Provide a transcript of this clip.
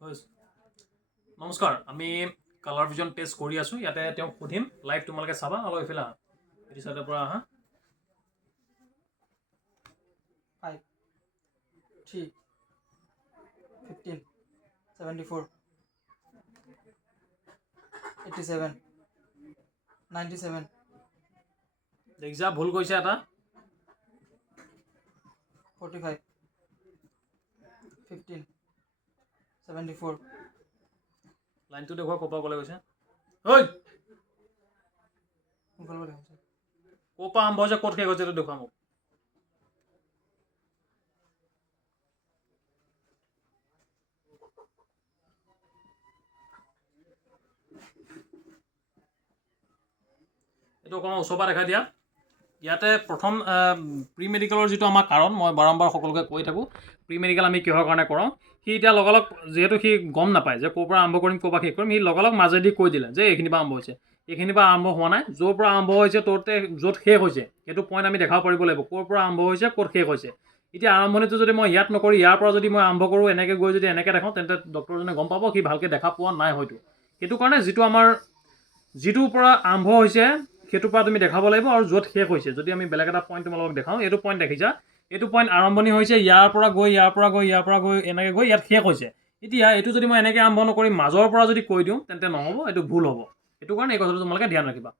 নমস্কাৰ, আমি colour vision test কৰি আছোঁ। ইয়াতে তেওঁক সুধিম, লাইভ তোমালোকে চাবা। অলপ এইফালে আহা, এইটো চাইডৰ পৰা আহা। 5 3 15 74 87 97 দেখিছা, ভুল কৰিছে এটা। 45 15 74 লাইনটো দেখুৱা, ক'ৰ পৰা ক'লে গৈছে। ঐ, সোনকালে দেখাইছে। ক'ৰ পৰা আৰম্ভ হৈছে, ক'ত শেষ হৈছে, এইটো দেখুৱা মোক। এইটো অকণমান ওচৰৰ পৰা দেখাই দিয়া। ইয়াতে প্ৰথম প্ৰি মেডিকেলৰ যিটো আমাৰ কাৰণ, মই বাৰম্বাৰ সকলোকে কৈ থাকোঁ, প্ৰি মেডিকেল আমি কিহৰ কাৰণে কৰাওঁ। সি এতিয়া লগালগ যিহেতু সি গম নাপায় যে ক'ৰ পৰা আৰম্ভ কৰিম, ক'ৰ পৰা শেষ কৰিম, সি লগালগ মাজেদি কৈ দিলে যে এইখিনিৰ পৰা আৰম্ভ হৈছে। এইখিনিৰ পৰা আৰম্ভ হোৱা নাই, য'ৰ পৰা আৰম্ভ হৈছে ত'তে য'ত শেষ হৈছে সেইটো পইণ্ট আমি দেখাব পাৰিব লাগিব, ক'ৰ পৰা আৰম্ভ হৈছে, ক'ত শেষ হৈছে। এতিয়া আৰম্ভণিটো যদি মই ইয়াত নকৰি ইয়াৰ পৰা যদি মই আৰম্ভ কৰোঁ, এনেকৈ গৈ যদি এনেকৈ দেখাওঁ, তেন্তে ডক্টৰজনে গম পাব সি ভালকৈ দেখা পোৱা নাই হয়তো। সেইটো কাৰণে যিটোৰ পৰা আৰম্ভ হৈছে সেইটোৰ পৰা তুমি দেখাব লাগিব, আৰু য'ত শেষ হৈছে যদি আমি বেলেগ এটা পইণ্ট তোমালোকক দেখাওঁ, এইটো পইণ্ট দেখিছা, এইটো পইণ্ট আৰম্ভণি হৈছে ইয়াৰ পৰা গৈ এনেকৈ গৈ ইয়াত শেষ হৈছে। এতিয়া এইটো যদি মই এনেকৈ আৰম্ভ নকৰি মাজৰ পৰা যদি কৈ দিওঁ, তেন্তে নহ'ব, এইটো ভুল হ'ব। সেইটো কাৰণে এই কথাটো তোমালোকে ধ্যান ৰাখিবা।